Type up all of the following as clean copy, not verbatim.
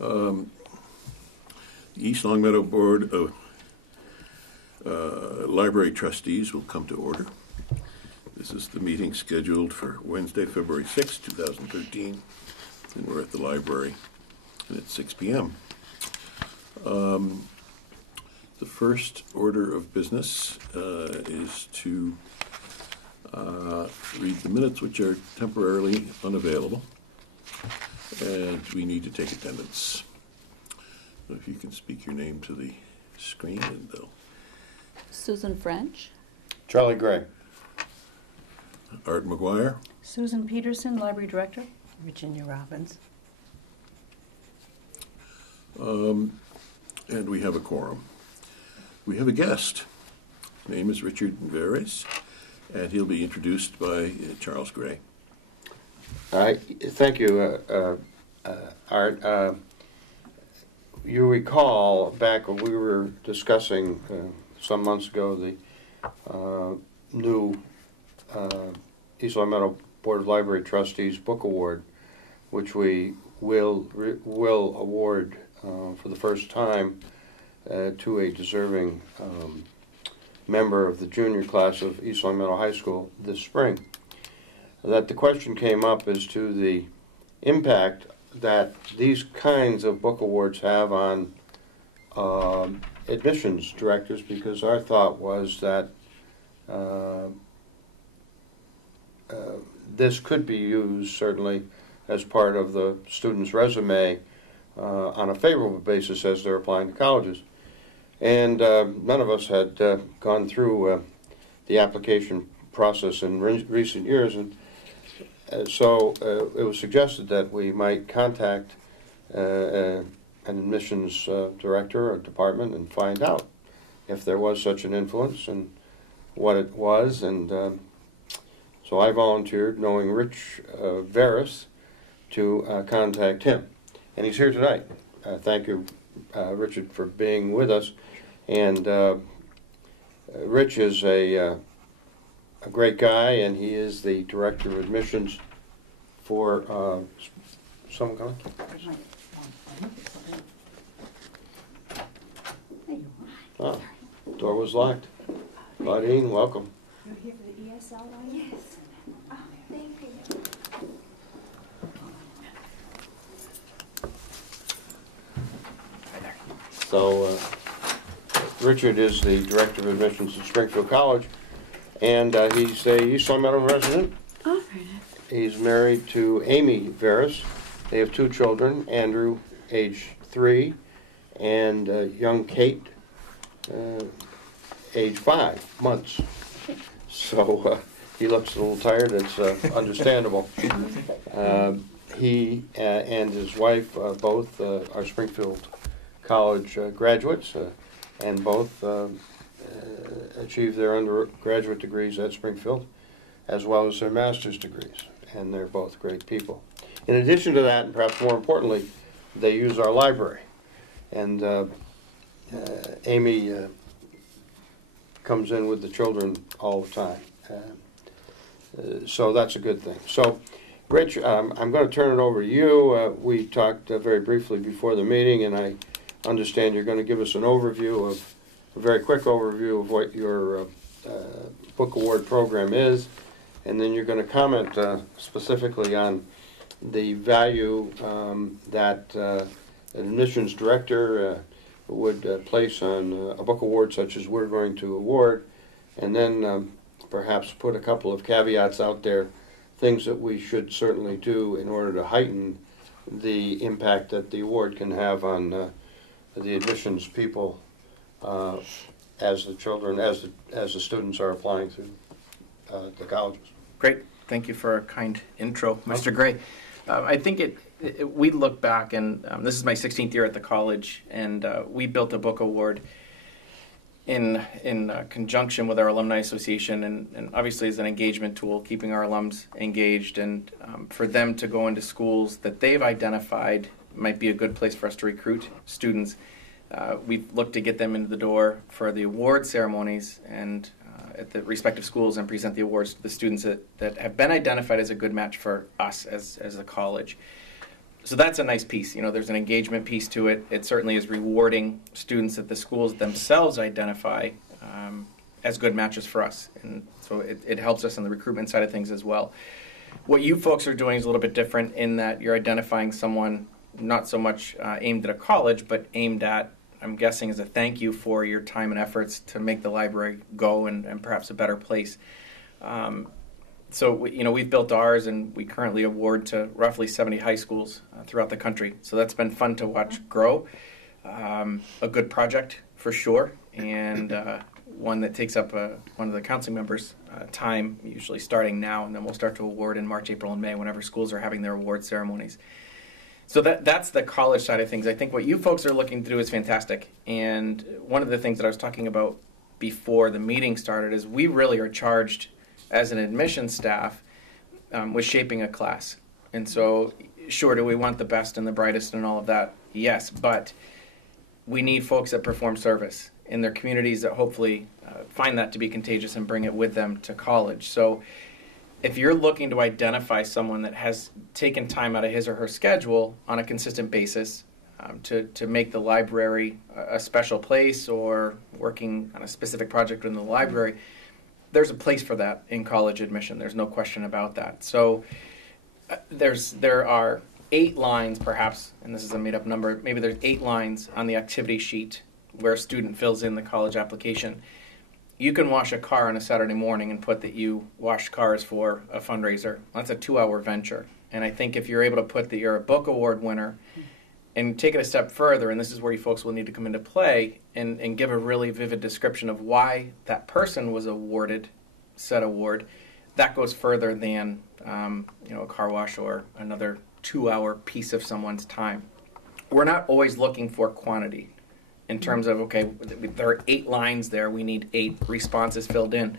The East Longmeadow Board of Library Trustees will come to order. This is the meeting scheduled for Wednesday, February 6, 2013, and we're at the library, and it's 6 p.m. The first order of business is to read the minutes, which are temporarily unavailable, and we need to take attendance. So if you can speak your name to the screen, and they'll... Susan French. Charlie Gray. Art McGuire. Susan Peterson, Library Director. Virginia Robbins. And we have a quorum. We have a guest. His name is Richard Veres, and he'll be introduced by Charles Gray. Thank you, Art. You recall back when we were discussing some months ago the new East Longmeadow Board of Library Trustees Book Award, which we will award for the first time to a deserving member of the junior class of East Longmeadow High School this spring. That the question came up as to the impact that these kinds of book awards have on admissions directors, because our thought was that this could be used certainly as part of the student's resume on a favorable basis as they're applying to colleges. And none of us had gone through the application process in recent years, and so it was suggested that we might contact an admissions director or department and find out if there was such an influence and what it was. And so I volunteered, knowing Rich Veres, to contact him. And he's here tonight. Thank you, Richard, for being with us. And Rich is a great guy, and he is the director of admissions for someone coming? Ah, door was locked. Claudine, welcome. You're here for the ESL one? Yes. Oh, thank you. So Richard is the director of admissions at Springfield College, and he's a East Longmeadow resident. Oh, very nice. He's married to Amy Veres. They have two children, Andrew, age 3, and young Kate, age 5 months. So he looks a little tired. It's understandable. He and his wife both are Springfield College graduates, and both achieved their undergraduate degrees at Springfield, as well as their master's degrees, and they're both great people. In addition to that, and perhaps more importantly, they use our library, and Amy comes in with the children all the time, so that's a good thing. So Rich, I'm going to turn it over to you. We talked very briefly before the meeting, and I understand you're going to give us an overview of, a very quick overview of what your book award program is, and then you're going to comment specifically on the value that an admissions director would place on a book award such as we're going to award, and then perhaps put a couple of caveats out there, things that we should certainly do in order to heighten the impact that the award can have on the admissions people as the children, as the students are applying through the colleges. Great. Thank you for a kind intro, Mr. Gray. I think we look back, and this is my 16th year at the college, and we built a book award in conjunction with our Alumni Association, and obviously as an engagement tool, keeping our alums engaged, and for them to go into schools that they've identified might be a good place for us to recruit students. We've looked to get them into the door for the award ceremonies and at the respective schools and present the awards to the students that have been identified as a good match for us as a college. So that's a nice piece. There's an engagement piece to it. It certainly is rewarding students that the schools themselves identify as good matches for us. And so it helps us on the recruitment side of things as well. What you folks are doing is a little bit different in that you're identifying someone not so much aimed at a college, but aimed at, I'm guessing, as a thank you for your time and efforts to make the library go and perhaps a better place. So we've built ours, and we currently award to roughly 70 high schools throughout the country. So that's been fun to watch grow. A good project for sure, and one that takes up one of the counseling members' time, usually starting now, and then we'll start to award in March, April, and May whenever schools are having their award ceremonies. So that's the college side of things. I think what you folks are looking to do is fantastic. And one of the things that I was talking about before the meeting started is we really are charged as an admissions staff with shaping a class. And so, sure, do we want the best and the brightest and all of that? Yes, but we need folks that perform service in their communities that hopefully find that to be contagious and bring it with them to college. So if you're looking to identify someone that has taken time out of his or her schedule on a consistent basis to make the library a special place or working on a specific project in the library, there's a place for that in college admission. There's no question about that. So there are 8 lines perhaps, and this is a made-up number, maybe there's 8 lines on the activity sheet where a student fills in the college application. You can wash a car on a Saturday morning and put that you washed cars for a fundraiser. That's a 2-hour venture. And I think if you're able to put that you're a book award winner and take it a step further, and this is where you folks will need to come into play and give a really vivid description of why that person was awarded said award, that goes further than a car wash or another 2-hour piece of someone's time. We're not always looking for quantity in terms of, okay, there are 8 lines there, we need 8 responses filled in.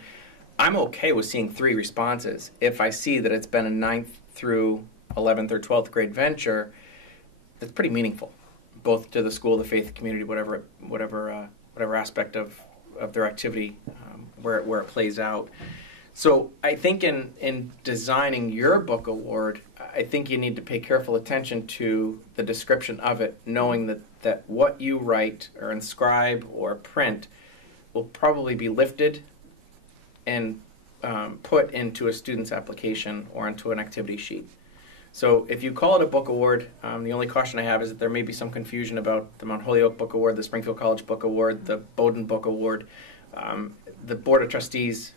I'm okay with seeing 3 responses if I see that it's been a 9th through 11th or 12th grade venture that's pretty meaningful, both to the school, the faith community, whatever aspect of their activity where it plays out. So I think in designing your book award, I think you need to pay careful attention to the description of it, knowing that what you write or inscribe or print will probably be lifted and put into a student's application or into an activity sheet. So if you call it a book award, the only caution I have is that there may be some confusion about the Mount Holyoke Book Award, the Springfield College Book Award, the Bowdoin Book Award, the Board of Trustees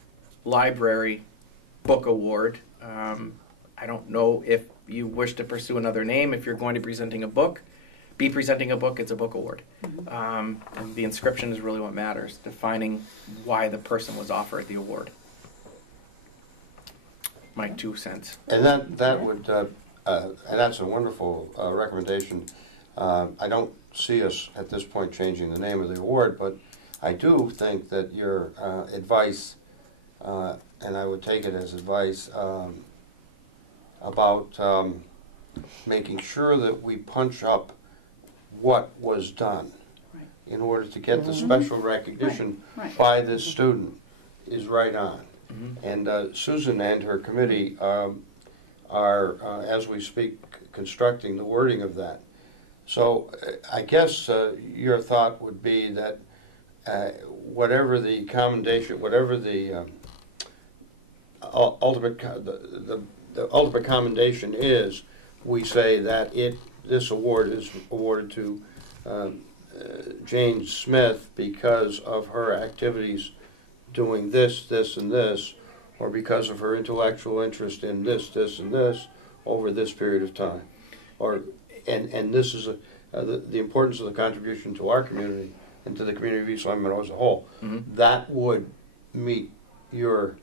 Library Book Award. I don't know if you wish to pursue another name. If you're going to be presenting a book, it's a book award. And the inscription is really what matters, defining why the person was offered the award. My 2 cents. And that would, and that's a wonderful recommendation. I don't see us at this point changing the name of the award, but I do think that your advice, and I would take it as advice, about making sure that we punch up what was done in order to get the special recognition by this student is right on. And Susan and her committee are, as we speak, constructing the wording of that. So I guess your thought would be that whatever the commendation, whatever the ultimate commendation is, we say that this award is awarded to Jane Smith because of her activities doing this, this, and this, or because of her intellectual interest in this, this, and this over this period of time. And this is the importance of the contribution to our community and to the community of East Long Meadow as a whole. Mm-hmm. That would meet your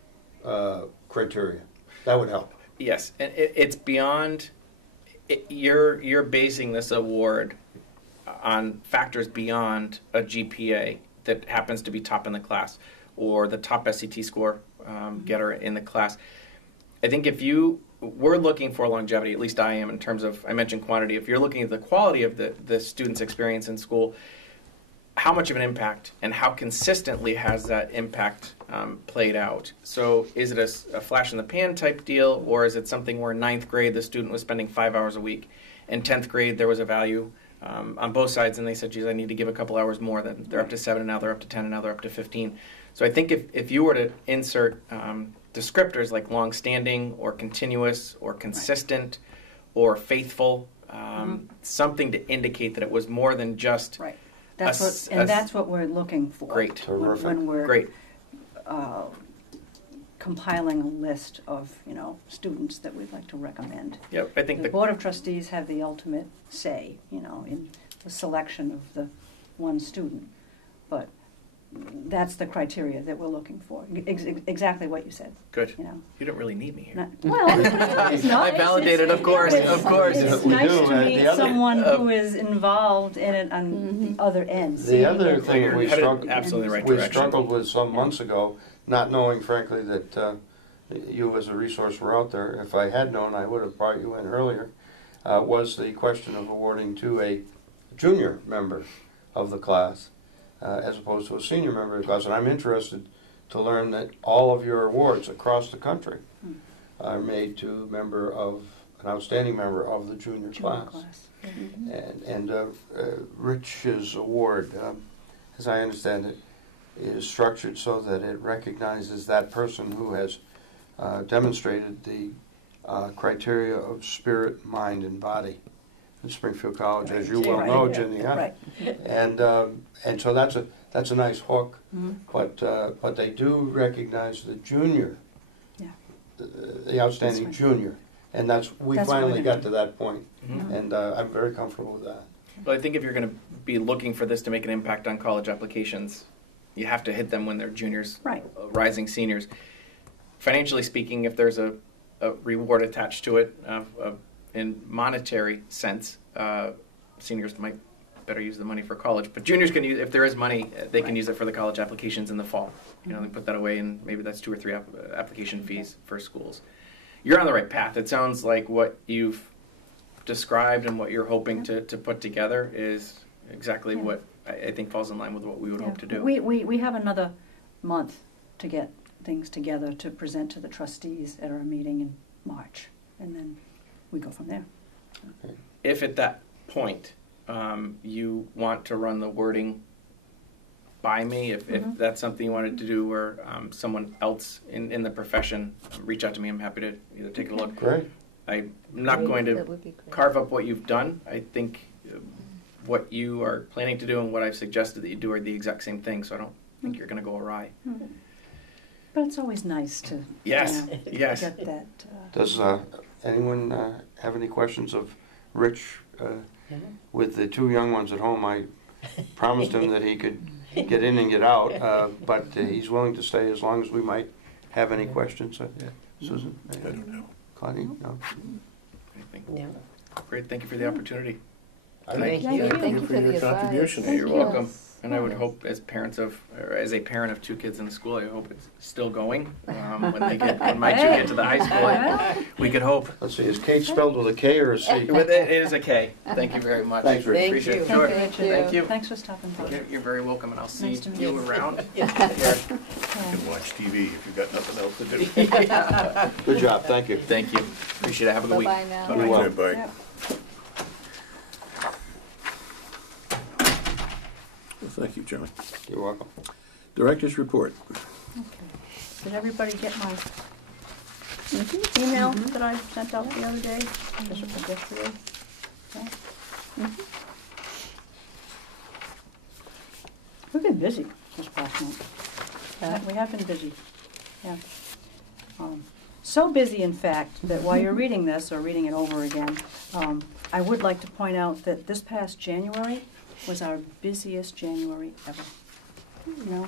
criteria. That would help. Yes, and it's beyond. You're basing this award on factors beyond a GPA that happens to be top in the class or the top SAT score getter in the class. I think we're looking for longevity, at least I am, in terms of, I mentioned quantity. If you're looking at the quality of the student's experience in school, how much of an impact and how consistently has that impact played out? So is it a flash in the pan type deal, or is it something where in 9th grade the student was spending 5 hours a week in 10th grade there was a value on both sides, and they said, geez, I need to give a couple hours more. Then they're up to 7, and now they're up to 10, and now they're up to 15. So I think if you were to insert descriptors like long-standing or continuous or consistent or faithful, something to indicate that it was more than just Right. That's what we're looking for. Great. Terrific. When we're great. compiling a list of, students that we'd like to recommend. Yep, I think The Board of Trustees have the ultimate say, in the selection of the one student. But that's the criteria that we're looking for. Exactly what you said. Good. You know. You don't really need me here. Well, it's not. I validated, of course, of course. It's We nice do, to meet the other- someone who is involved in it on the other end. The other thing we Headed struggled, absolutely the right we direction. struggled with some months ago, not knowing frankly that you as a resource were out there. If I had known, I would have brought you in earlier, was the question of awarding to a junior member of the class as opposed to a senior member of the class. And I'm interested to learn that all of your awards across the country are made to an outstanding member of the junior class. And Rich's award, as I understand it, is structured so that it recognizes that person who has demonstrated the criteria of spirit, mind, and body in Springfield College, as you well know, Ginny. Right. And so that's a nice hook, but they do recognize the junior, the outstanding That's right. junior, and we That's finally what got to that point, Mhm. and I'm very comfortable with that. But I think if you're going to be looking for this to make an impact on college applications, you have to hit them when they're juniors, Right. Rising seniors. Financially speaking, if there's a reward attached to it in monetary sense, seniors might better use the money for college. But juniors can use, if there is money, they can use it for the college applications in the fall. They put that away, and maybe that's 2 or 3 application fees for schools. You're on the right path. It sounds like what you've described and what you're hoping to put together is exactly what I think falls in line with what we would hope to do. We have another month to get things together to present to the trustees at our meeting in March, and then we go from there. If at that point you want to run the wording by me, if that's something you wanted to do, where someone else in the profession reach out to me, I'm happy to either take a look. Great. I'm not going That to would be great. carve up what you've done. I think what you are planning to do and what I've suggested that you do are the exact same thing, so I don't think you're going to go awry. But it's always nice to Yes, you know, yes. get that. Does anyone have any questions of Rich? With the 2 young ones at home, I promised him that he could get in and get out, but he's willing to stay as long as we might have any questions. Susan? I don't know. Claudine? No? Anything? Great, thank you for the opportunity. Thank Thank you. you Thank you for for your the contribution. advice. You're welcome. And I would hope, as a parent of 2 kids in the school, I hope it's still going when my 2 get to the high school. We could hope. Let's see, is Kate spelled with a K or a C? It is a K. Thank you very much. Thanks, Rich. Appreciate it. Thank Sure. you. Thank you. Thanks for stopping by. You're very welcome, and I'll see Nice to meet you you. around. You can watch TV if you've got nothing else to do. Good job, thank you. Thank you. Appreciate it. Have a good week. Bye-bye now. Bye-bye. You're welcome. Bye. Yep. Well, thank you, John. You're welcome. Director's report. Okay. Did everybody get my email that I sent out the other day? Yesterday? Yeah? We've been busy this past month. We have been busy, yeah. So busy, in fact, that while you're reading this, or reading it over again, I would like to point out that this past January was our busiest January ever. You know,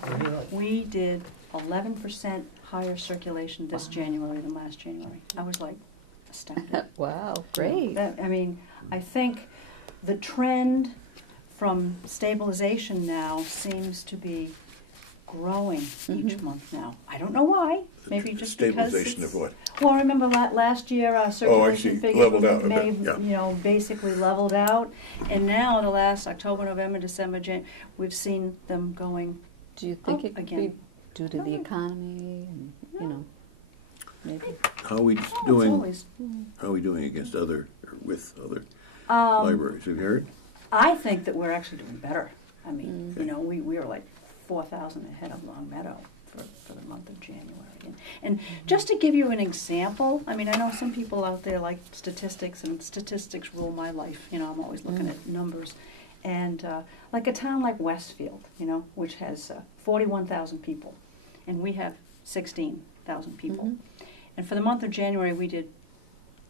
we did 11% higher circulation this January than last January. I was like astounded. Wow, great. I mean, I think the trend from stabilization now seems to be growing each month now. I don't know why. Maybe just because Stabilization of what? well, remember last year our circulation see. figures Leveled out a may, bit, yeah. basically leveled out, and now the last October, November, December, we've seen them going. Do you think Up it could be again. due to the economy and, maybe? How are we Oh, it's doing? always, How are we doing against other or with other libraries. Have you heard? I think that we're actually doing better. I mean, you know, we were like 4,000 ahead of Long Meadow for the month of January. And just to give you an example, I mean, I know some people out there like statistics, and statistics rule my life. You know, I'm always looking at numbers. And like a town like Westfield, you know, which has 41,000 people, and we have 16,000 people. And for the month of January, we did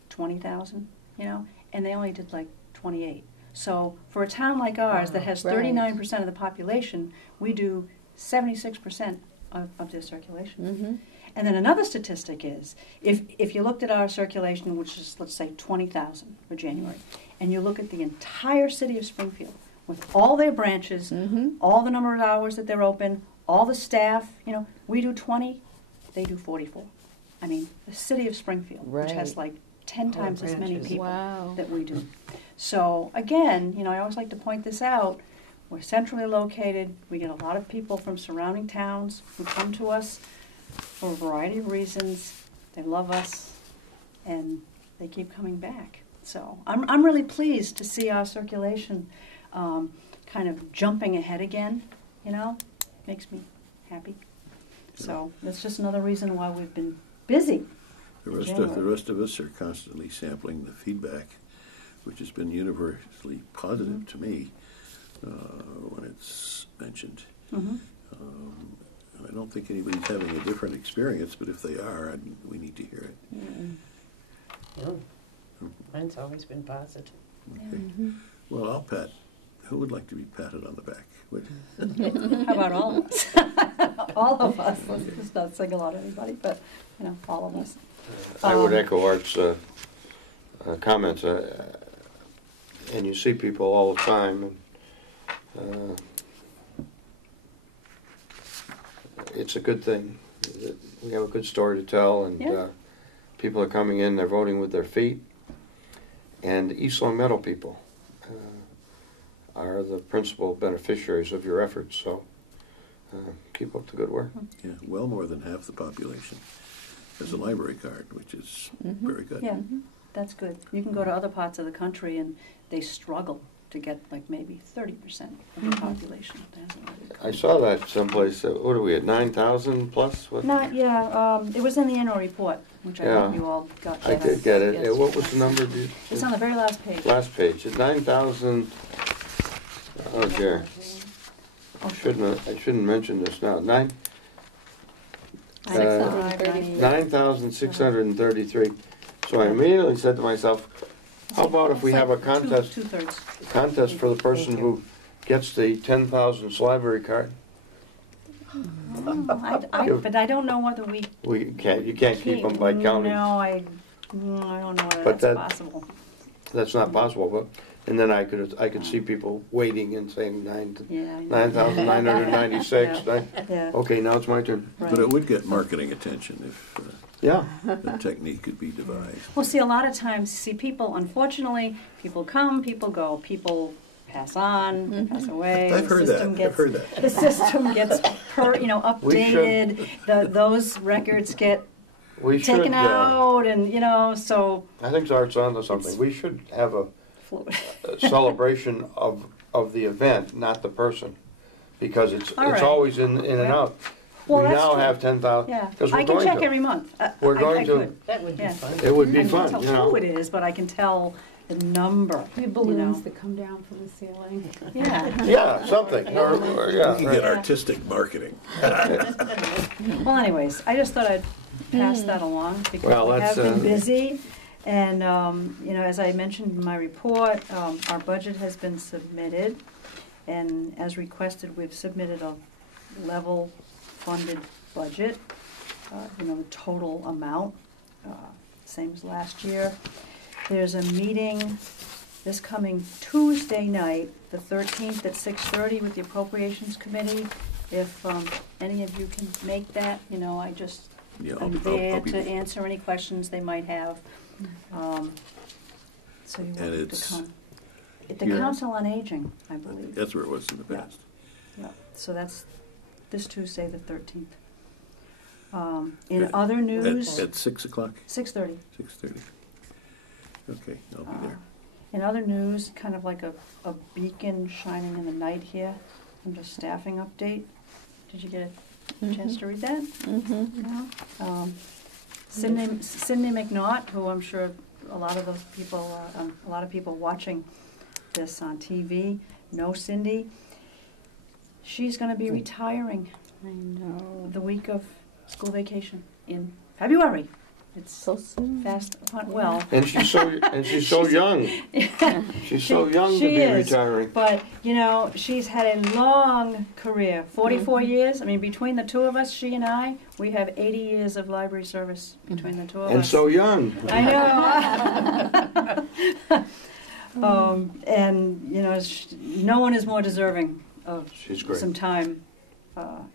20,000, you know, and they only did like 28. So for a town like ours that has 39% of the population, we do 76% of their circulation. And then another statistic is, if you looked at our circulation, which is, let's say, 20,000 for January, and you look at the entire city of Springfield, with all their branches, all the number of hours that they're open, all the staff, you know, we do 20, they do 44. I mean, the city of Springfield, which has like 10 times as many people that we do. So again, you know, I always like to point this out. We're centrally located. We get a lot of people from surrounding towns who come to us for a variety of reasons. They love us, and they keep coming back. So I'm really pleased to see our circulation kind of jumping ahead again. You know, makes me happy. So that's just another reason why we've been busy. The rest of us are constantly sampling the feedback, which has been universally positive to me when it's mentioned. And I don't think anybody's having a different experience, but if they are, we need to hear it. No. Mine's always been positive. Okay. Well, I'll pat. Who would like to be patted on the back? How about all of us? All of us. Let's just not single out anybody, but, you know, all of us. I would echo Art's comments, and you see people all the time, and it's a good thing. We have a good story to tell, and people are coming in, they're voting with their feet, and East Long Meadow people are the principal beneficiaries of your efforts, so keep up the good work. Yeah, well more than half the population has a library card, which is very good. Yeah, that's good. You can go to other parts of the country and they struggle to get like maybe 30% of the population that has a library card. I saw that someplace. What are we at, 9,000 plus? What? It was in the annual report, which I hope you all got. I did get it. Yes. What was the number? It's on the very last page. Last page. It's 9,000. Oh dear. I shouldn't mention this now. 9,633. So I immediately said to myself, how about if we have a contest? Two-thirds. Contest for the person who gets the 10,000th library card. But I don't know whether we. You can't keep them by counting. No, I don't know whether But that's possible. That's not possible. But and then I could see people waiting and saying 9,996. Yeah. Okay, now it's my turn. Right. But it would get marketing attention if Yeah. the technique could be devised. Well, see, a lot of times, people, unfortunately, people come, people go, people pass on, they pass away. I've heard that. I've heard that. The system gets, updated. Those records get taken out, and so. I think Art's onto something. We should have a Fluid. celebration of the event, not the person, because it's All right. always in and out. Well, we that's now true. have 10,000. Yeah, Because we're I can going check to. every month. We're going I to. could. That would be Yeah. fun. It would be I fun, can't you tell know. who it is, but I can tell the number. We have balloons that come down from the ceiling. Yeah. Yeah, something. Or We yeah. can get artistic marketing. Well, anyways, I just thought I'd pass that along because Well, we have that's, been busy. And, as I mentioned in my report, our budget has been submitted. And as requested, we've submitted a level funded budget, the total amount, same as last year. There's a meeting this coming Tuesday night, the 13th at 6:30 with the Appropriations Committee. If any of you can make that, I'm I'll there be to there. answer any questions they might have. So you're welcome to it's come. At the here? Council on Aging, I believe. That's where it was in the Yeah. past. Yeah, so that's this Tuesday, the 13th. In other news, At 6 o'clock? 6:30. 6:30. Okay, I'll be there. In other news, kind of like a beacon shining in the night here, under staffing update. Did you get a chance to read that? Mm-hmm. No? Cindy McNaught, who I'm sure a lot of those people, a lot of people watching this on TV know Cindy. She's going to be retiring I know. the week of school vacation in February. It's So soon. fast. Well, And she's so young. She's so young to she be is. retiring. But, you know, she's had a long career, 44 years. I mean, between the two of us, she and I, we have 80 years of library service between the two of And us. so young. I know. And, you know, no one is more deserving of She's great. some time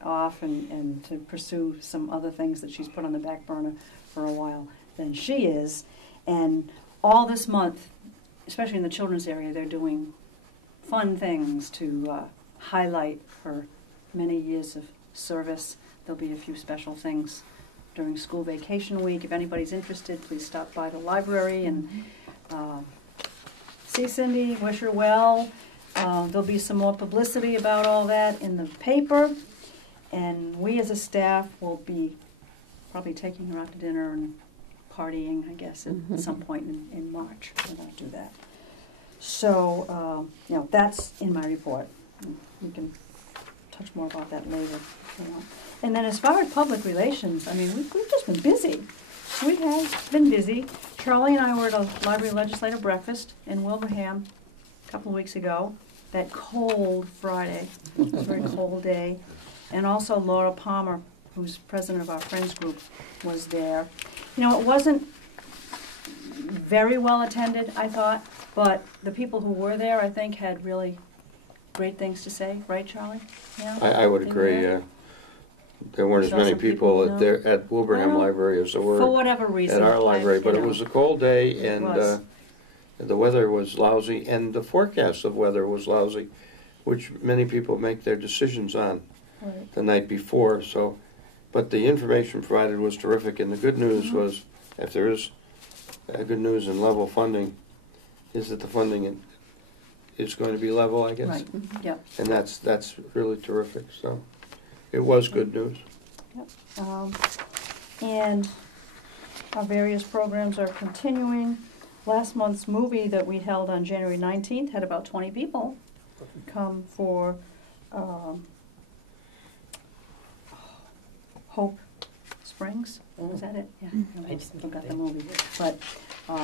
off and to pursue some other things that she's put on the back burner for a while than she is. And all this month, especially in the children's area, they're doing fun things to highlight her many years of service. There'll be a few special things during school vacation week. If anybody's interested, please stop by the library and see Cindy, wish her well. There'll be some more publicity about all that in the paper. And we as a staff will be probably taking her out to dinner and partying, I guess, at some point in March. We're going to do that. So, you know, that's in my report. We can touch more about that later if you want. And then as far as public relations, I mean, we've just been busy. We have been busy. Charlie and I were at a library legislative breakfast in Wilbraham a couple of weeks ago. That cold Friday. It was a very cold day. And also Laura Palmer, who's president of our Friends group, was there. You know, it wasn't very well attended, I thought, but the people who were there, I think, had really great things to say. Right, Charlie? Yeah? I would Think agree. that? There weren't as Saw many some people, people no. at there at Wilbraham Well, Library as there For were whatever reason. at our library, but you it know, was a cold day, it and was. the weather was lousy, and the forecast of weather was lousy, which many people make their decisions on Right. the night before. So, but the information provided was terrific, and the good news was, if there is good news in level funding, is that the funding is going to be level, I guess, Right, yep. and that's really terrific. So, it was good news. And our various programs are continuing. Last month's movie that we held on January 19th had about 20 people come for Hope Springs. Was that it? Yeah, I just forgot the movie. But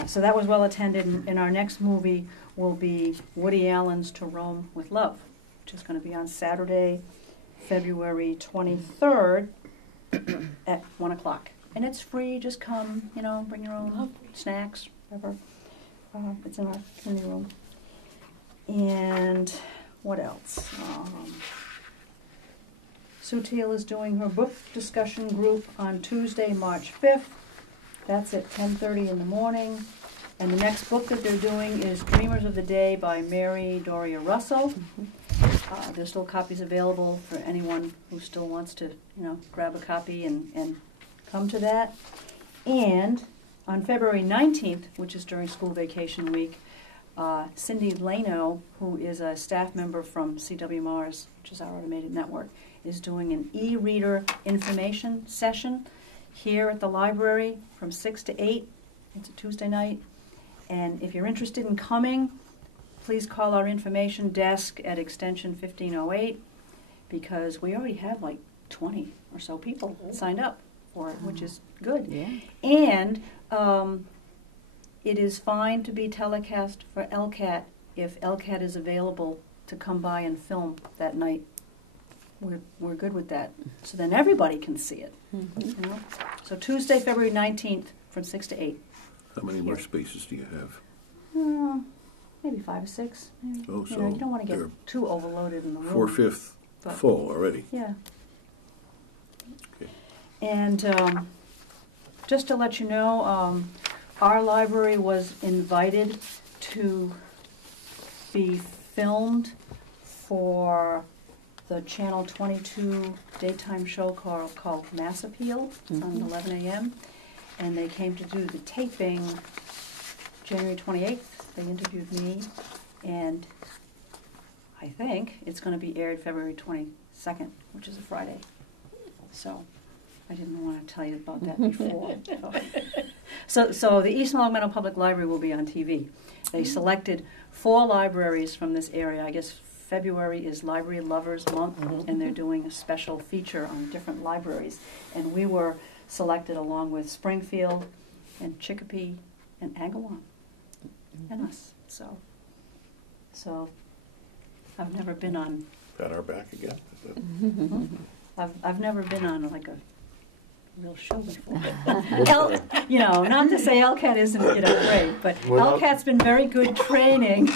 so that was well attended. And our next movie will be Woody Allen's To Rome with Love, which is going to be on Saturday, February 23rd at 1 o'clock. And it's free. Just come, you know, bring your own snacks, whatever. It's in our community room. And what else? Sue Teal is doing her book discussion group on Tuesday, March 5th. That's at 10:30 in the morning. And the next book that they're doing is Dreamers of the Day by Mary Doria Russell. There's still copies available for anyone who still wants to, you know, grab a copy and come to that. And on February 19th, which is during school vacation week, Cindy Lano, who is a staff member from CWMARS, which is our automated network, is doing an e-reader information session here at the library from 6 to 8. It's a Tuesday night. And if you're interested in coming, please call our information desk at extension 1508, because we already have like 20 or so people signed up for it, which is good. Yeah. And it is fine to be telecast for LCAT if LCAT is available to come by and film that night. We're good with that. So then everybody can see it. You know? So Tuesday, February 19th from 6 to 8. How many more spaces do you have? Maybe 5 or 6. Maybe. Oh, You know, you don't want to they're get too overloaded in the room. 4/5 But- full already. Yeah. Okay. And just to let you know, our library was invited to be filmed for the Channel 22 daytime show called Mass Appeal on 11 a.m. And they came to do the taping January 28th They interviewed me, and I think it's going to be aired February 22nd, which is a Friday. So I didn't want to tell you about that before. So the East Long Meadow Public Library will be on TV. They selected 4 libraries from this area. I guess February is Library Lovers Month, and they're doing a special feature on different libraries. And we were selected along with Springfield and Chicopee and Agawam and us. So I've never been on. Got our back again. I've never been on like a real show before. Not to say LCAT isn't great, but LCAT's been very good training.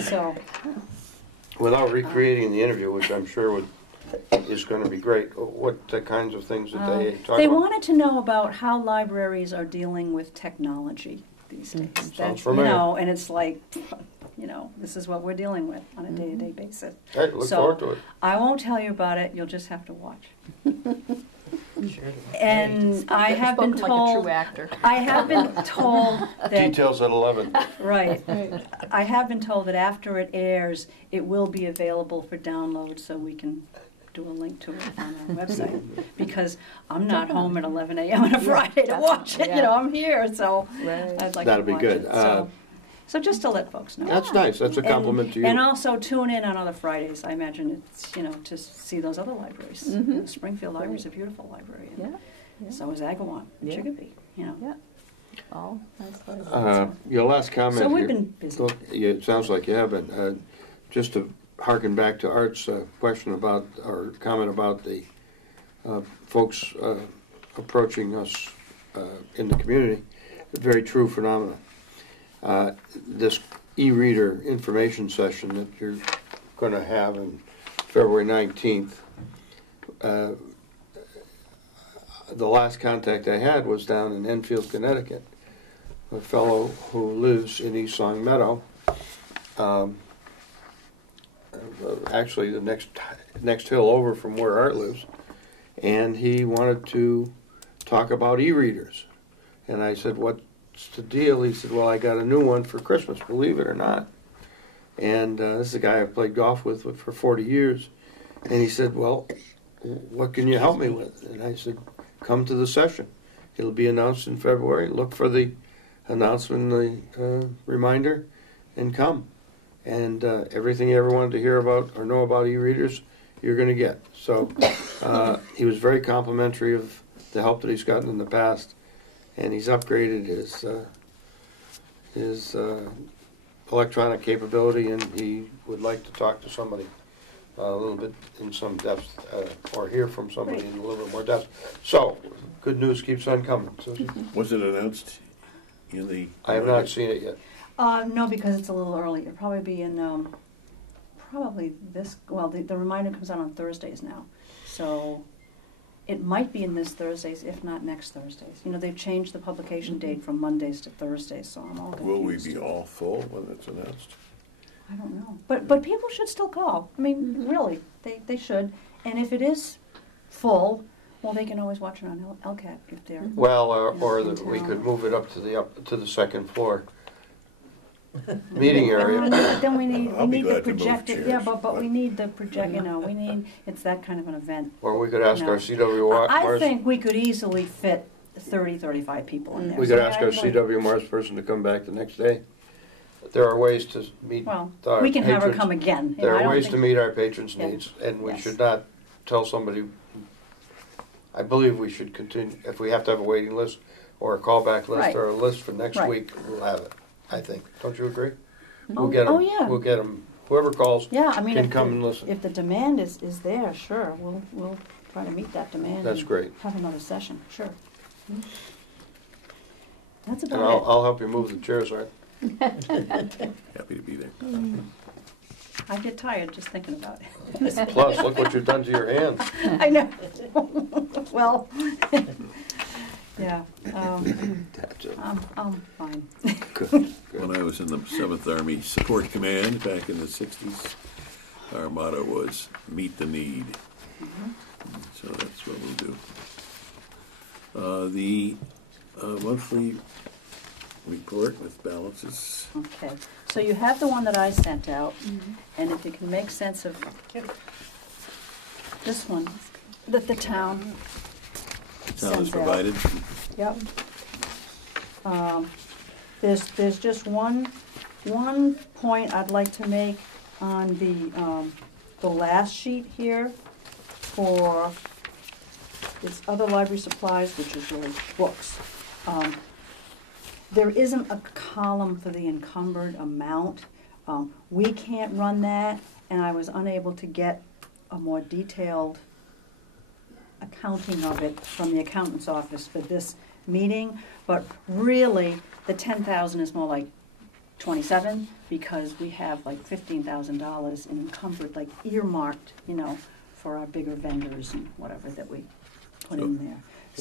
So, without recreating the interview, which I'm sure is going to be great, what kinds of things did they talk they about? wanted to know about how libraries are dealing with technology these days. Sounds familiar. And it's like, this is what we're dealing with on a day-to-day basis. Hey, look forward to it. I won't tell you about it. You'll just have to watch. Sure. And I have been Spoken told. like a true actor. I have been told that. Details at 11. Right. I have been told that after it airs, it will be available for download, so we can do a link to it on our website. Because I'm not home at 11 a.m. on a Friday to watch it. yeah. I'm here, so Right. I'd like That'll to be watch good. it. So just to let folks know. That's nice. That's a compliment to you. And also tune in on other Fridays. I imagine it's, to see those other libraries. The Springfield Library is a beautiful library. And Yeah. so is Agawam, Yeah. Chicopee, Yeah. All nice. Your last comment So we've here, been busy. it sounds like you have been. Just to harken back to Art's question about, or comment about the folks approaching us in the community, a very true phenomenon. This e-reader information session that you're going to have on February 19th, the last contact I had was down in Enfield, Connecticut, a fellow who lives in East Long Meadow, actually the next hill over from where Art lives, and he wanted to talk about e-readers. And I said, what's the deal? He said, well, I got a new one for Christmas, believe it or not. And this is a guy I've played golf with for 40 years. And he said, well, what can you help me with? And I said, come to the session. It'll be announced in February. Look for the announcement, the reminder, and come. And everything you ever wanted to hear about or know about e-readers, you're going to get. So he was very complimentary of the help that he's gotten in the past. And he's upgraded his electronic capability, and he would like to talk to somebody a little bit in some depth, or hear from somebody in a little bit more depth. So, good news keeps on coming. Susie? Was it announced in the? I have not seen it yet. No, because it's a little early. It'll probably be in, probably this, well, the reminder comes out on Thursdays now. So it might be in this Thursdays, if not next Thursdays. They've changed the publication date from Mondays to Thursdays, so I'm all confused. Will we be all full when it's announced? I don't know. But people should still call. I mean, really, they should. And if it is full, well, they can always watch it on LCAT if they're. Well, we town. could move it up to the second floor meeting area. Then we need I'll be the glad to move projector. chairs. Yeah, but we need the project. It's that kind of an event. Or we could ask No. our CW I Mars. think we could easily fit 30, 35 people in there. We So could ask I our like- CW Mars person to come back the next day. There are ways to meet Well, our we can have her patrons. come again. There I are don't ways think- to meet our patrons' Yeah. needs, and we Yes. should not tell somebody. I believe we should continue, if we have to have a waiting list or a callback list Right. or a list for next Right. week, we'll have it, I think. Don't you agree? Oh, We'll get 'em. oh, yeah. We'll get them. Whoever calls Yeah, I mean, can come and listen. if the demand is there, sure, we'll try to meet that demand. That's and great. Have another session, sure. That's And about I'll help you move the chairs, right? Happy to be there. it. I get tired just thinking about it. Plus, look what you've done to your hands. I know. Well, yeah, That's it. I'm fine. Good. When I was in the 7th Army Support Command back in the 60s, our motto was, meet the need. So that's what we'll do. The monthly report with balances. Okay, so you have the one that I sent out, and if you can make sense of this one that the town Town has sends out. provided. Yep. There's just one point I'd like to make on the last sheet here for this other library supplies, which is really books. There isn't a column for the encumbered amount. We can't run that, and I was unable to get a more detailed accounting of it from the accountant's office for this meeting, but really, the 10,000 is more like 27, because we have like $15,000 in encumbered, like earmarked, for our bigger vendors and whatever that we put in there.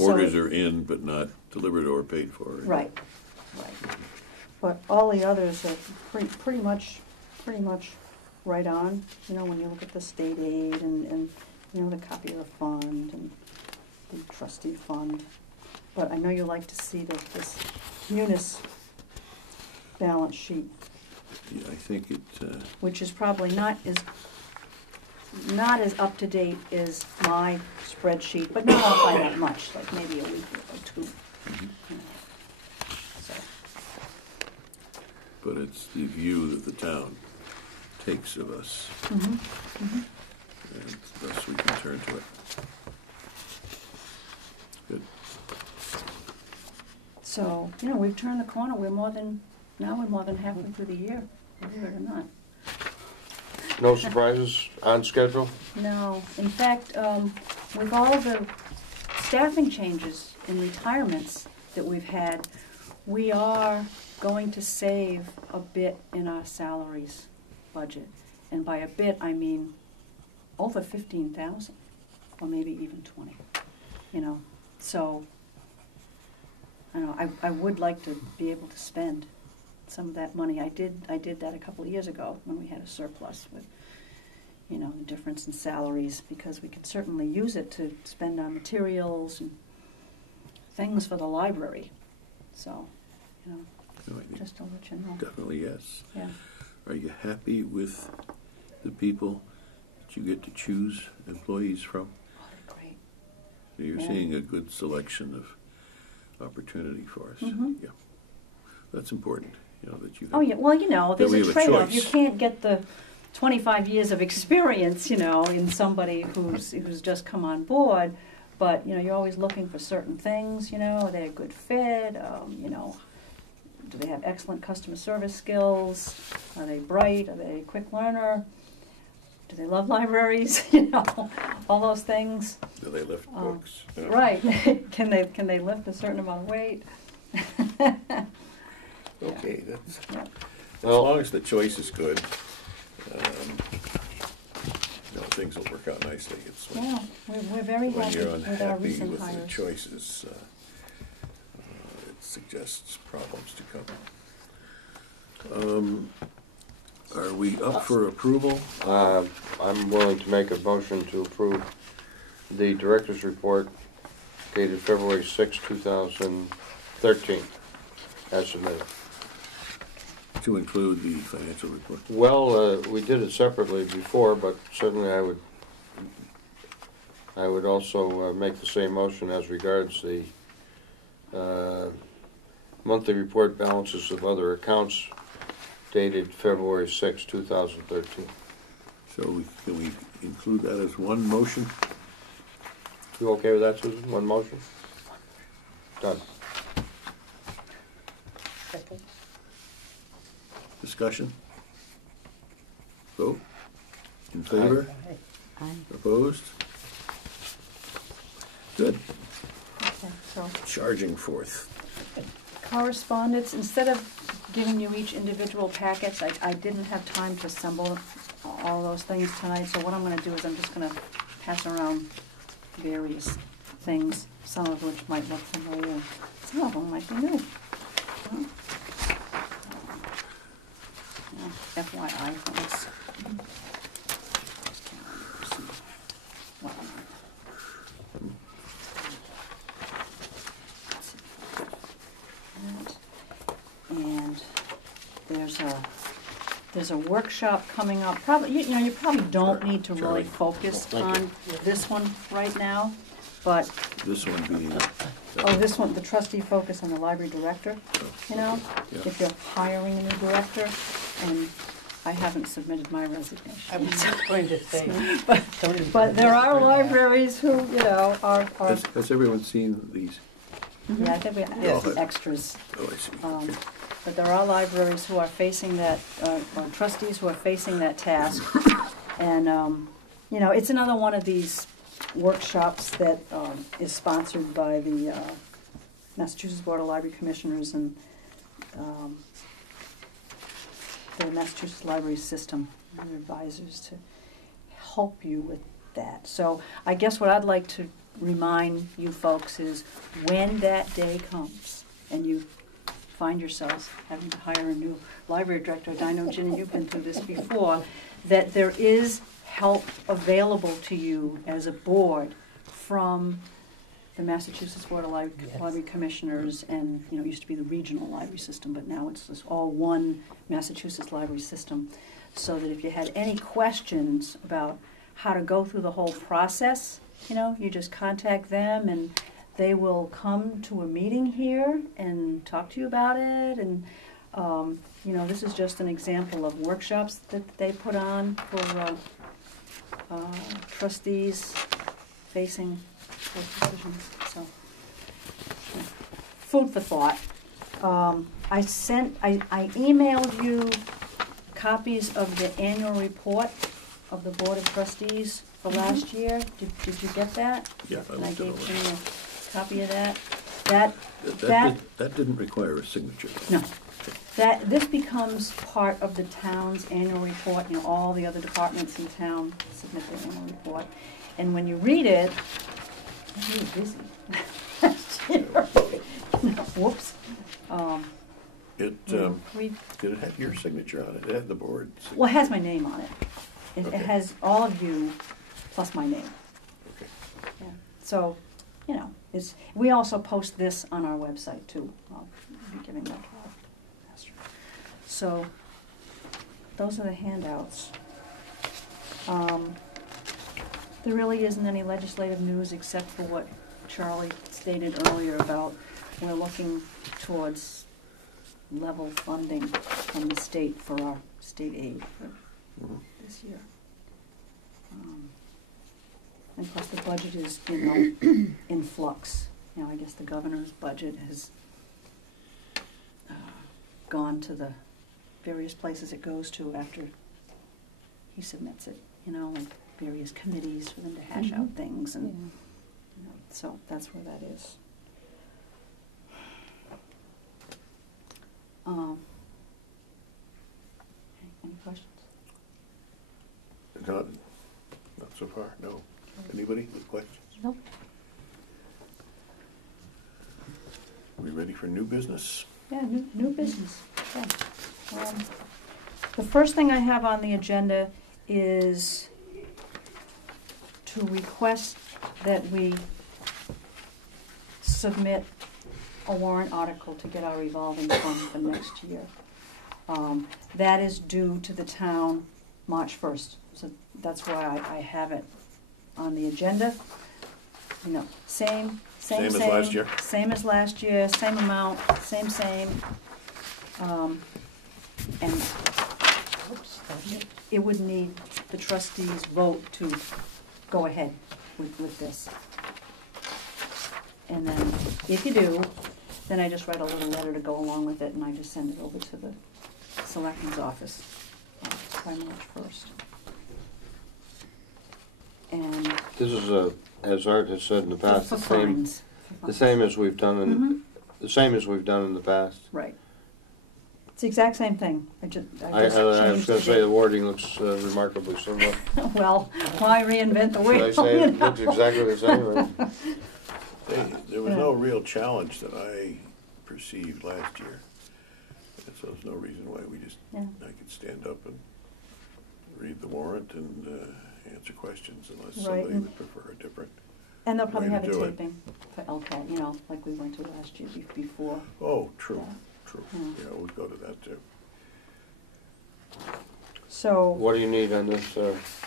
Orders So are in, but not delivered or paid for. Right. But all the others are pretty much right on, when you look at the state aid and the copier fund and the trustee fund. But I know you like to see this munis balance sheet, Yeah, I think it, which is probably not as up to date as my spreadsheet, but not off by that much, like maybe a week or two. So, but it's the view that the town takes of us, and thus we can turn to it. Good. so we've turned the corner. We're more than halfway through the year, believe it or not. No surprises on schedule? No, in fact, with all the staffing changes and retirements that we've had, we are going to save a bit in our salaries budget. And by a bit, I mean over 15,000, or maybe even 20, So, I would like to be able to spend some of that money. I did that a couple of years ago when we had a surplus with, the difference in salaries, because we could certainly use it to spend on materials and things for the library. So, No, I think just to let you know. definitely yes. Yeah. Are you happy with the people that you get to choose employees from? Oh, they're great. So you're Yeah. seeing a good selection of opportunity for us. Mhm. Yeah, that's important. That you. Oh, yeah, well, there's we a have a trade-off. choice. You can't get the 25 years of experience, in somebody who's just come on board, but, you're always looking for certain things, are they a good fit, do they have excellent customer service skills, are they bright, are they a quick learner, do they love libraries, all those things. Do they lift books? Yeah. Right, can they lift a certain amount of weight? Okay, that's, Yeah. as long as the choice is good, things will work out nicely. It's Yeah, we're very when happy you're with our unhappy recent with the hires. choices, it suggests problems to come. Are we up for approval? I'm willing to make a motion to approve the director's report dated February 6, 2013, as submitted. To include the financial report? Well, we did it separately before, but certainly I would also make the same motion as regards the monthly report balances of other accounts dated February 6, 2013. So can we include that as one motion? You okay with that, Susan? One motion? Done. Second. Discussion? Vote? In favor? Aye. Opposed? Good. Okay, so Charging forth. correspondence, instead of giving you each individual packets, I didn't have time to assemble all those things tonight, so what I'm gonna do is I'm just gonna pass around various things, some of which might look familiar, some of them might be new. FYI things. What am I? there's a workshop coming up. Probably, you probably don't need to really Charlie. focus Thank you. on this one right now, but, This one being, oh, this one, the trustee focus on the library director, you know? Yeah. If you're hiring a new director, and I haven't submitted my resignation. I was going to say. But, Tony but there are doesn't like that. libraries who, are, has everyone seen these? yeah, I think we have the extras. Oh, I see. Um, Okay. But there are libraries who are facing that, or trustees who are facing that task. And, it's another one of these workshops that is sponsored by the Massachusetts Board of Library Commissioners and the Massachusetts Library System, and their advisors to help you with that. So I guess what I'd like to remind you folks is when that day comes and you find yourselves having to hire a new library director, and I know, Ginny, you've been through this before, that there is help available to you as a board from the Massachusetts Board of Library Commissioners, and, it used to be the regional library system, but now it's just all one Massachusetts library system, so that if you had any questions about how to go through the whole process, you just contact them, and they will come to a meeting here and talk to you about it. And this is just an example of workshops that they put on for trustees facing those decisions. So, yeah. Food for thought. I emailed you copies of the annual report of the Board of Trustees for last year. Did you get that? Yeah, I And I looked it gave over. you a copy of that. That didn't require a signature. No. This becomes part of the town's annual report. All the other departments in town submit their annual report. And when you read it, I'm really busy. Whoops. Read. Did it have your signature on it? It had the board signature. Well, it has my name on it. It Okay. has all of you plus my name. Okay. Yeah. So, we also post this on our website too. I'll be giving that to our pastor. So, those are the handouts. There really isn't any legislative news except for what Charlie stated earlier about we're looking towards level funding from the state for our state aid for this year. And plus the budget is, in flux. I guess the governor's budget has gone to the various places it goes to after he submits it, like various committees for them to hash out things, and so that's where that is. Any questions? Not so far, no. Anybody with questions? Nope. We ready for new business? Yeah, new business. Yeah. The first thing I have on the agenda is to request that we submit a warrant article to get our revolving fund for next year. That is due to the town March 1st, so that's why I have it on the agenda. Same Same as last year? Same as last year, same amount, same. And it would need the trustees' vote to go ahead with this. And then, if you do, then I just write a little letter to go along with it, and I just send it over to the selectman's office by March 1st. And This is, as Art has said in the past, for the same, fines. the same as we've done in, the same as we've done in the past. Right. It's the exact same thing. I just I was changed going the to say the date. wording looks remarkably similar. Well, why reinvent the Should I wheel? say it looks exactly the same? Or? There was no real challenge that I perceived last year. And so there's no reason why Yeah. I could stand up and read the warrant and answer questions unless Right, somebody and- would prefer a different. And they'll probably way have to a do it. taping for LCAT, like we went to last year before. Oh, true, Yeah. true. Yeah. Yeah, we'll go to that too. So, What do you need on this?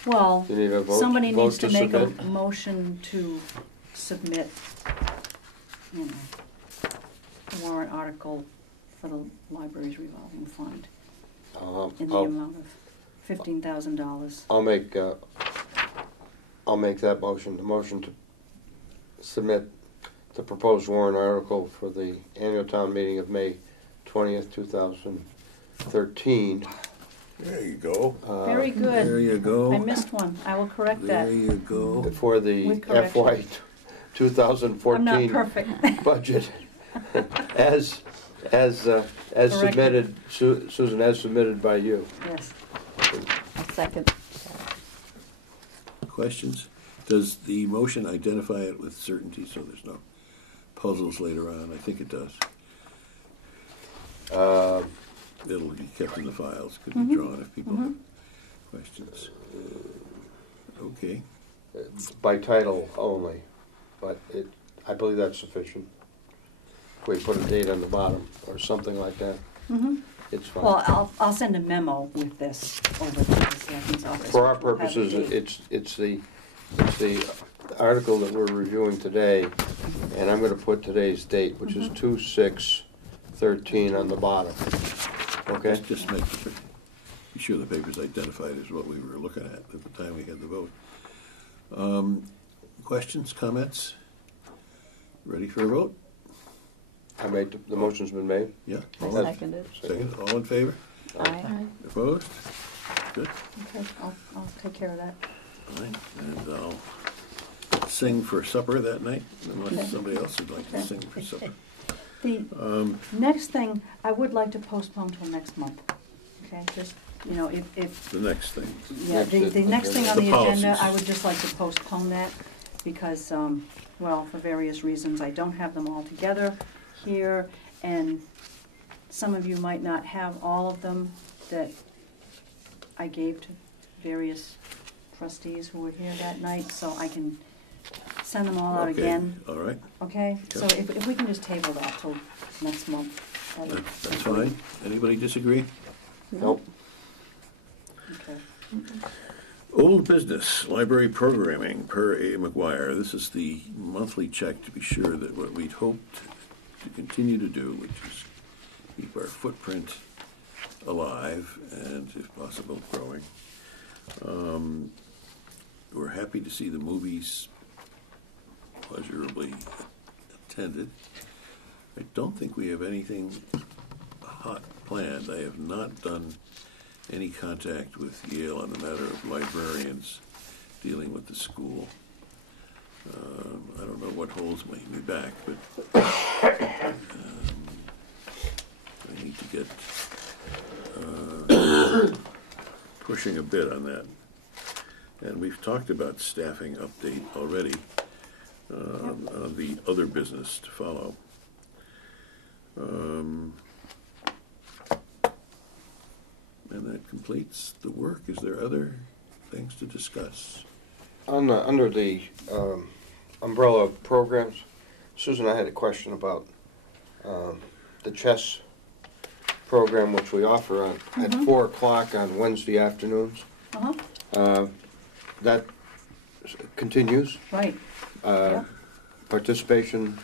well, You need a vote? somebody vote needs to make a submit? motion to submit, you know, a warrant article for the library's revolving fund in the amount of $15,000. I'll make that motion. The motion to submit the proposed warrant article for the annual town meeting of May 20th, 2013. There you go. Very good. There you go. I missed one. I will correct that. There you go. For the With correction. FY 2014 I'm not perfect. budget, as submitted, Susan, as submitted by you. Yes. A second. Questions? Does the motion identify it with certainty so there's no puzzles later on? I think it does. It'll be kept in the files, could be drawn if people have questions. Okay. By title only, but I believe that's sufficient. If we put a date on the bottom or something like that, it's fine. Well, I'll send a memo with this over to the Selectmen's office. For our We'll have the purposes, date. it's the article that we're reviewing today, and I'm going to put today's date, which is 2/6/13 on the bottom. Okay? Just make be sure the paper's identified as what we were looking at the time we had the vote. Questions, comments? Ready for a vote? I made the motion's been made. Yeah? I All in- seconded. Second, all in favor? Aye. Opposed? Good. Okay, I'll take care of that. Fine. And I'll sing for supper that night, unless Okay. somebody else would like to Okay. sing for supper. The next thing, I would like to postpone till next month. Okay, just, you know, if The next thing. yeah, the next thing on The the agenda, policies. I would just like to postpone that because, well, for various reasons, I don't have them all together here, and some of you might not have all of them that I gave to various trustees who were here that night, so I can send them all out Okay, again. all right. Okay, so Okay. if we can just table that till next month. That's fine. Anybody disagree? Nope. Okay. Old business, library programming, per A. McGuire. This is the monthly check to be sure that what we'd hoped to continue to do, which is keep our footprint alive and, if possible, growing. We're happy to see the movies pleasurably attended. I don't think we have anything hot planned. I have not done any contact with Yale on the matter of librarians dealing with the school. I don't know what holds me back, but I need to get pushing a bit on that. And we've talked about staffing update already on the other business to follow. And that completes the work. Is there other things to discuss? Under the umbrella of programs, Susan, I had a question about the chess program, which we offer at 4 o'clock on Wednesday afternoons. That continues. Right. Uh, Participation,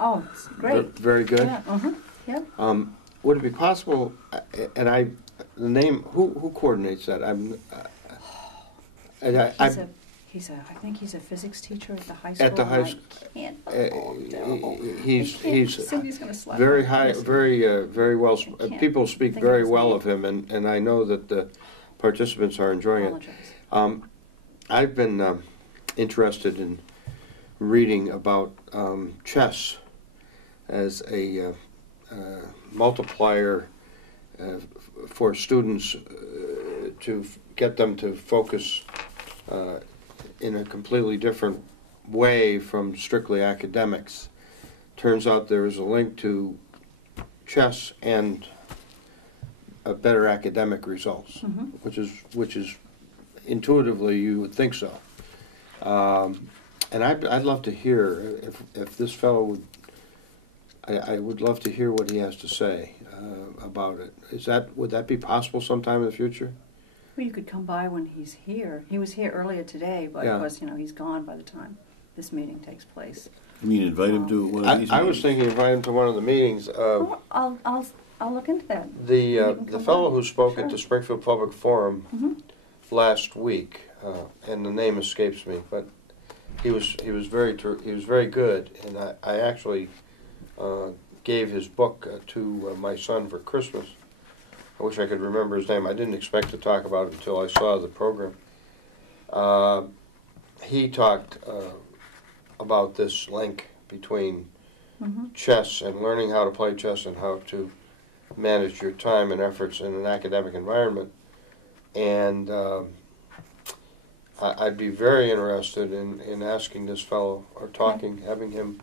Oh, it's great. very good. Yeah, yeah. Would it be possible, and the name, who coordinates that? I think he's a physics teacher at the high school. At the high and I can't. He's Cindy's gonna slap very me. high, Yes. very well. I can't People speak think of very his well name. of him, and I know that the participants are enjoying it. Apologize. I've been interested in reading about chess as a multiplier for students to get them to focus in a completely different way from strictly academics. Turns out there is a link to chess and better academic results, which is intuitively you would think so. And I'd love to hear if this fellow would. I would love to hear what he has to say about it. Would that be possible sometime in the future? Well, you could come by when he's here. He was here earlier today, but Yeah. of course, he's gone by the time this meeting takes place. You mean invite him to one of these I was meetings? thinking invite him to one of the meetings. Oh, I'll look into that. The can the come fellow by. who spoke Sure. at the Springfield Public Forum Mhm. last week, and the name escapes me, but he was very good, and I actually gave his book to my son for Christmas. I wish I could remember his name. I didn't expect to talk about it until I saw the program. He talked about this link between Mhm. chess and learning how to play chess and how to manage your time and efforts in an academic environment. And I'd be very interested in asking this fellow, or having him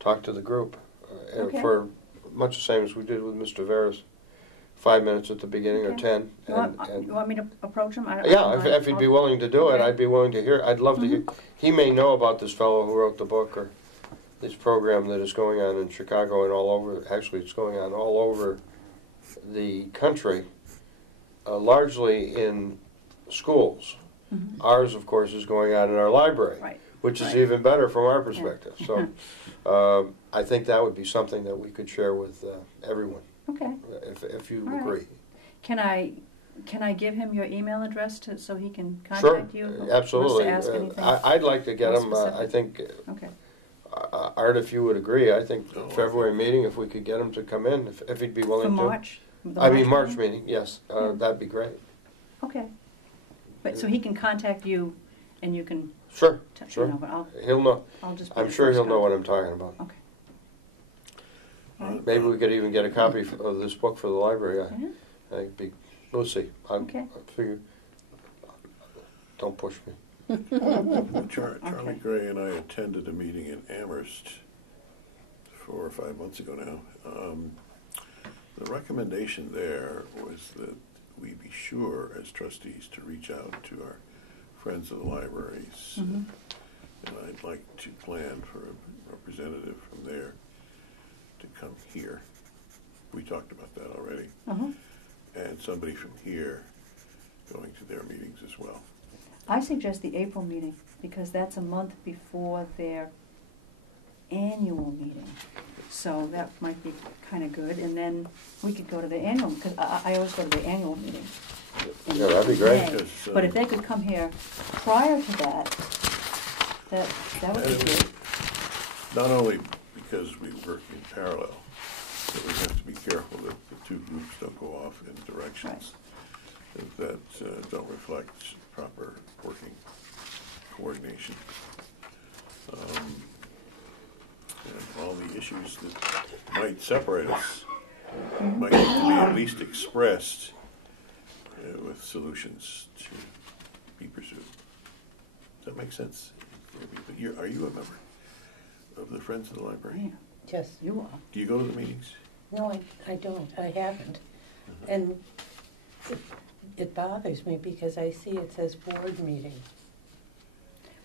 talk to the group Okay. for much the same as we did with Mr. Veras. 5 minutes at the beginning or Okay. 10. You want me to approach him? Yeah, if he'd be willing to do it, Okay. I'd be willing to hear. I'd love to hear. He may know about this fellow who wrote the book, or this program that is going on in Chicago and all over. Actually, it's going on all over the country, largely in schools. Mhm. Ours, of course, is going on in our library, Right. which is Right. even better from our perspective. So I think that would be something that we could share with everyone, Okay. if you All right. agree. Can I give him your email address so he can Sure, contact you? Who wants absolutely. to ask anything? I'd like to get more him. I specific? think Okay. Art, if you would agree, I think Oh, February meeting, if we could get him to come in, if he'd be willing For to. March? The I mean, March meeting? meeting, yes, Yeah. that'd be great. Okay. But so he can contact you, and you can. Sure, T- sure. But He'll know. I'll just. Be I'm the sure first he'll know what contact. I'm talking about. Okay. All right. Maybe we could even get a copy of this book for the library. Yeah. We'll see. Okay. I figure. Don't push me. Charlie Okay. Gray and I attended a meeting in Amherst 4 or 5 months ago now. The recommendation there was that we be sure, as trustees, to reach out to our friends of the libraries. Mhm. And I'd like to plan for a representative from there to come here. We talked about that already. Uh-huh. And somebody from here going to their meetings as well. I suggest the April meeting, because that's a month before their annual meeting. So that might be kind of good, and then we could go to the annual, because I always go to the annual meeting. in Yeah, that'd be great. May. Because, But if they could come here prior to that, that would be good. Not only because we work in parallel, but we have to be careful that the two groups don't go off in directions that don't reflect proper working coordination. And all the issues that might separate us might need to be at least expressed with solutions to be pursued. Does that make sense? Are you a member of the Friends of the Library? Yeah, Yes. you are. Do you go to the meetings? No, I don't. I haven't. And it bothers me because I see it says board meeting.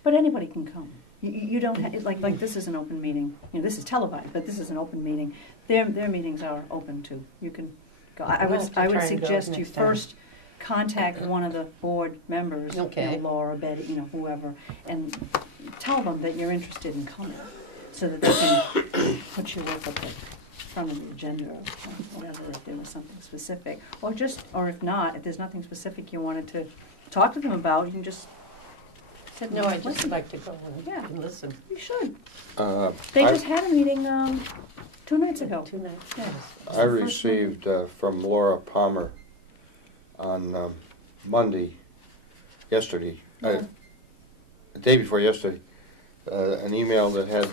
But anybody can come. You don't, like this is an open meeting. This is televised, but this is an open meeting. Their meetings are open too. You can go. I I'll have to would try and go suggest you next time. first contact one of the board members, Okay. Laura, Betty, whoever, and tell them that you're interested in coming, so that they can put your work up in front of the agenda or whatever, if there was something specific. Or if not, if there's nothing specific you wanted to talk to them about, you can just sit No, and I just listen. like to go Yeah. and listen. You should. I They just had a meeting 2 nights ago. 2 nights. Yeah. I received from Laura Palmer on yesterday, Yeah. the day before yesterday, an email that had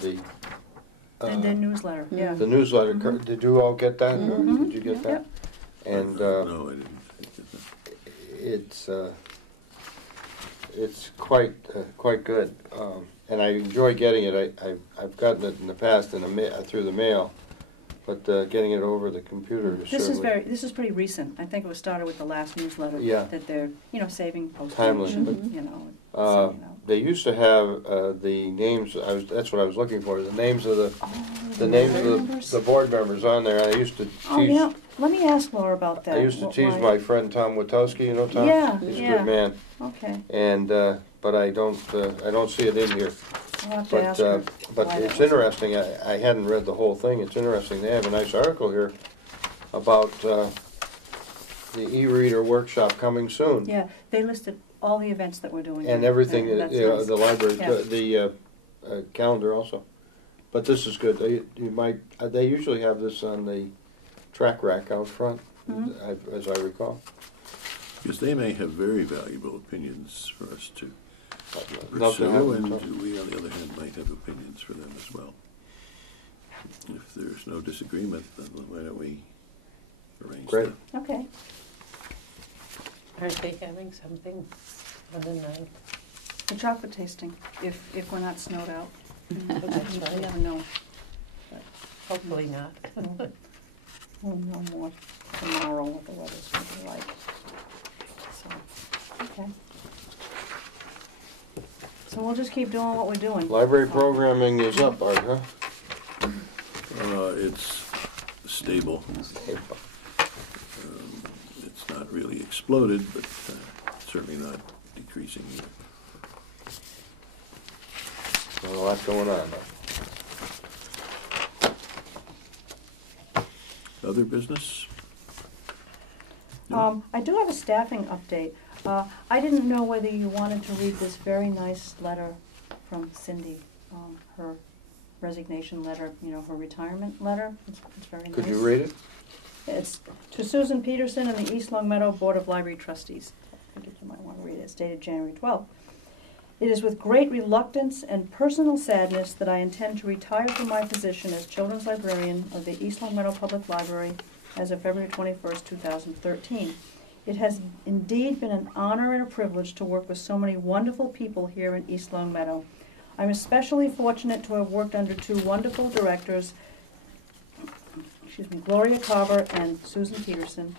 And their newsletter, yeah. the newsletter. Mhm. Did you all get that? Or Mhm. did you get that? Yep. And No, I didn't. it's quite good, and I enjoy getting it. I've gotten it in the past through the mail, but getting it over the computer is certainly This is pretty recent. I think it was started with the last newsletter. Yeah. That they're, saving postage. Timely, and, but- sending out. They used to have the names. That's what I was looking for. The names of Oh, the names board of members? the board members on there. I used to Oh, yeah. let me ask Laura about that. I used to What- tease why- my friend Tom Witowski. You know Tom? Yeah, He's a yeah. good man. Okay, And but I don't see it in here. I'll have to ask her. But why it's that was. interesting. I hadn't read the whole thing. It's interesting. They have a nice article here about the e-reader workshop coming soon. Yeah, they listed all the events that we're doing. And here, everything, and that's nice. the library, Yeah. the calendar also. But this is good. They usually have this on the track rack out front, as I recall. Because they may have very valuable opinions for us to Love to pursue, have them. and we, on the other hand, might have opinions for them as well. If there's no disagreement, then why don't we arrange Great. that? Okay, Aren't they having something on the 9th? the chocolate tasting, if we're not snowed out. That's You right. never know. Hopefully not. We'll know more tomorrow what the weather's going to be like. So, okay. So we'll just keep doing what we're doing. Library programming is up, Art, huh? It's stable. It's not really exploded, but certainly not decreasing either. Got a lot going on. Other business? I do have a staffing update. I didn't know whether you wanted to read this very nice letter from Cindy, her resignation letter, her retirement letter. It's very nice. Could you read it? It's to Susan Peterson and the East Long Meadow Board of Library Trustees. I think you might want to read it. It's dated January 12th. It is with great reluctance and personal sadness that I intend to retire from my position as children's librarian of the East Long Meadow Public Library as of February 21st, 2013. It has indeed been an honor and a privilege to work with so many wonderful people here in East Long Meadow. I'm especially fortunate to have worked under two wonderful directors, Gloria Carver and Susan Peterson,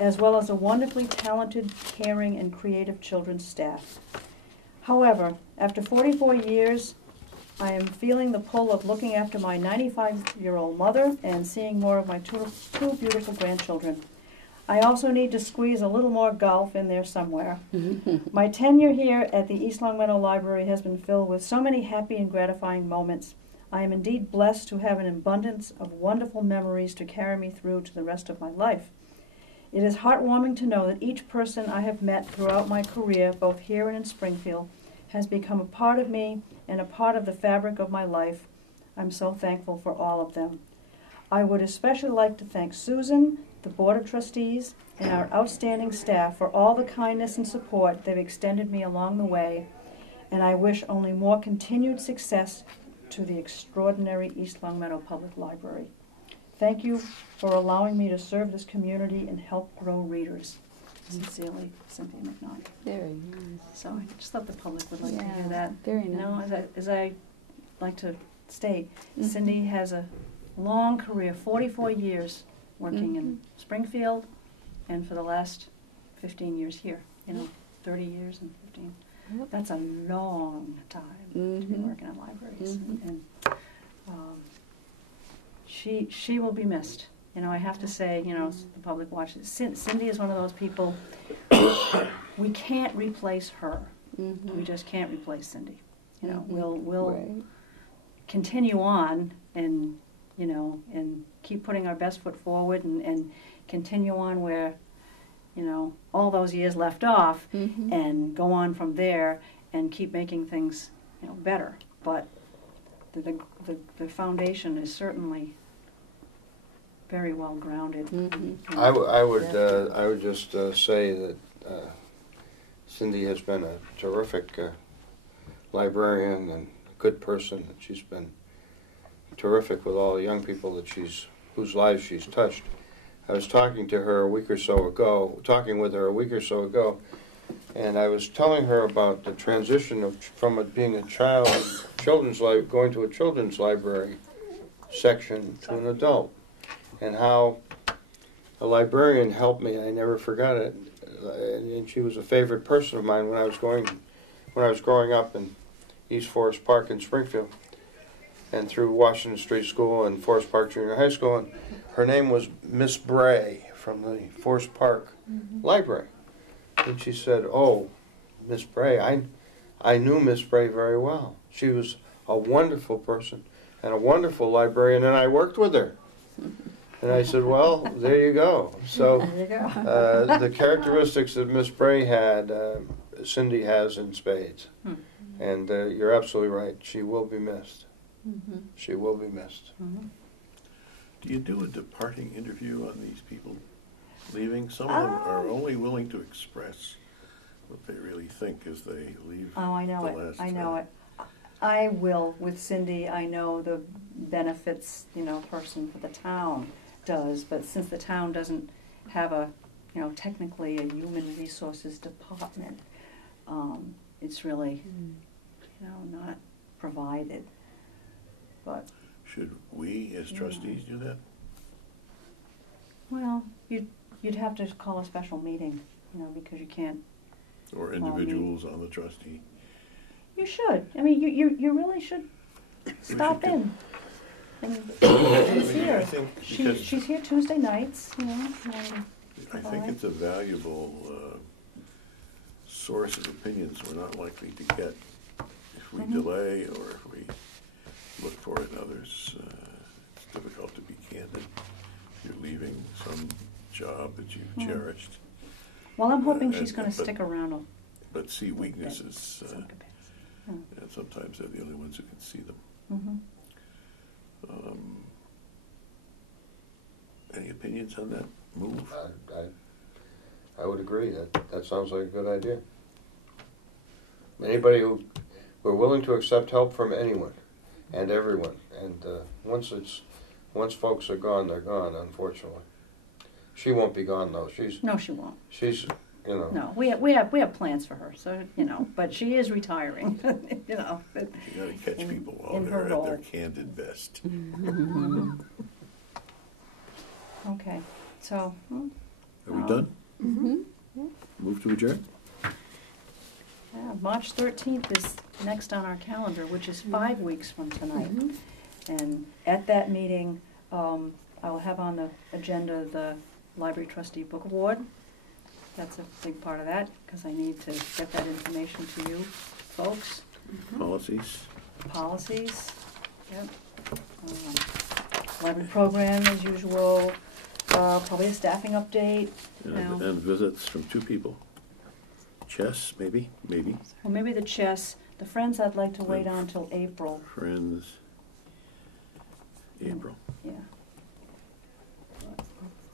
as well as a wonderfully talented, caring, and creative children's staff. However, after 44 years, I am feeling the pull of looking after my 95-year-old mother and seeing more of my two beautiful grandchildren. I also need to squeeze a little more golf in there somewhere. My tenure here at the East Long Meadow Library has been filled with so many happy and gratifying moments. I am indeed blessed to have an abundance of wonderful memories to carry me through to the rest of my life. It is heartwarming to know that each person I have met throughout my career, both here and in Springfield, has become a part of me and a part of the fabric of my life. I'm so thankful for all of them. I would especially like to thank Susan, the Board of Trustees, and our outstanding staff for all the kindness and support they've extended me along the way, and I wish only more continued success to the extraordinary East Long Meadow Public Library. Thank you for allowing me to serve this community and help grow readers. Sincerely, Cynthia McNaught. Very nice. So I just thought the public would like to hear Yeah, that. very You know, nice. as I like to state, Mhm. Cindy has a long career, 44 years working in Springfield, and for the last 15 years here. 30 years and 15. Yep. That's a long time to be Mhm. working in libraries. Mhm. And she will be missed. I have to say, the public watches. Cindy is one of those people, we can't replace her. Mhm. We just can't replace Cindy. Mhm. We'll Right. continue on and, and keep putting our best foot forward and continue on where, all those years left off Mhm. and go on from there and keep making things, better. But the foundation is certainly very well grounded. Mhm. I would just say that Cindy has been a terrific librarian and a good person. And she's been terrific with all the young people whose lives she's touched. I was talking with her a week or so ago, and I was telling her about the transition from it being going to a children's library section to an adult, and how a librarian helped me. I never forgot it, and she was a favorite person of mine when I was growing up in East Forest Park in Springfield. and through Washington Street School and Forest Park Junior High School. And her name was Miss Bray from the Forest Park Library. And she said, "Oh, Miss Bray, I knew Miss Bray very well. She was a wonderful person and a wonderful librarian, and I worked with her." And I said, "Well, there you go." So There you go. the characteristics that Miss Bray had, Cindy has in spades. And you're absolutely right. She will be missed. She will be missed. Do you do a departing interview on these people leaving? Some of them are only willing to express what they really think as they leave. Oh, I know the it. last I know time. it. I will with Cindy. I know the benefits, person for the town does, but since the town doesn't have a, technically a human resources department, it's really, not provided. But Should we, as trustees, do that? well, you'd have to call a special meeting, because you can't. Or individuals on the trustee? You should. I mean, you really should stop should in. And I see her. think because She's here Tuesday nights, and I think it's a valuable source of opinions we're not likely to get if we delay or if we look for it in others. It's difficult to be candid if you're leaving some job that you've cherished. well, I'm hoping and- she's going to but- stick around. But see weaknesses, Some capacity. and sometimes they're the only ones who can see them. Mhm. Any opinions on that move? I would agree. That sounds like a good idea. Anybody who we're willing to accept help from anyone and everyone. And once folks are gone, they're gone. Unfortunately, she won't be gone though. No, she won't. She's No, we have plans for her. So but she is retiring. But, You gotta catch people while in her they're at their role. candid best. Okay, so Are we done? Move to adjourn? yeah, March 13th is next on our calendar, which is 5 weeks from tonight. And at that meeting, I'll have on the agenda the Library Trustee Book Award. That's a big part of that, because I need to get that information to you folks. Policies? Policies, yep. Library program as usual, probably a staffing update, And visits from 2 people. Chess, maybe? Well, maybe the chess. The Friends I'd like to wait on till April. Friends. April. Yeah.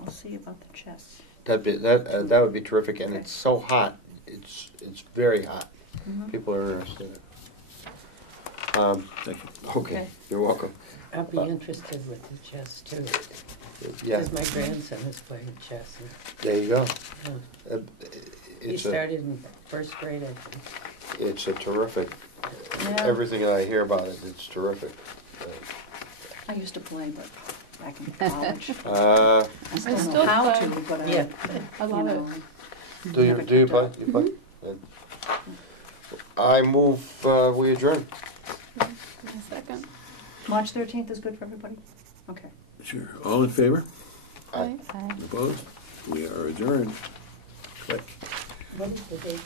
I'll see about the chess. that would be terrific. And it's so hot. It's very hot. People are interested. Thank you. Okay, you're welcome. I'll be interested with the chess too, Yeah, because my grandson is playing chess. And, there you go. he It's started in first grade, I think. It's a terrific. Yeah. Everything that I hear about it, it's terrific. I used to play, but back in college. Uh, I still know still how play. to, but Yeah. I love it. do you play? You play? Yeah. I move. We adjourn. Second. March 13th is good for everybody? Okay. Sure. All in favor? Aye. Aye. Opposed? We are adjourned. Click. What is the date?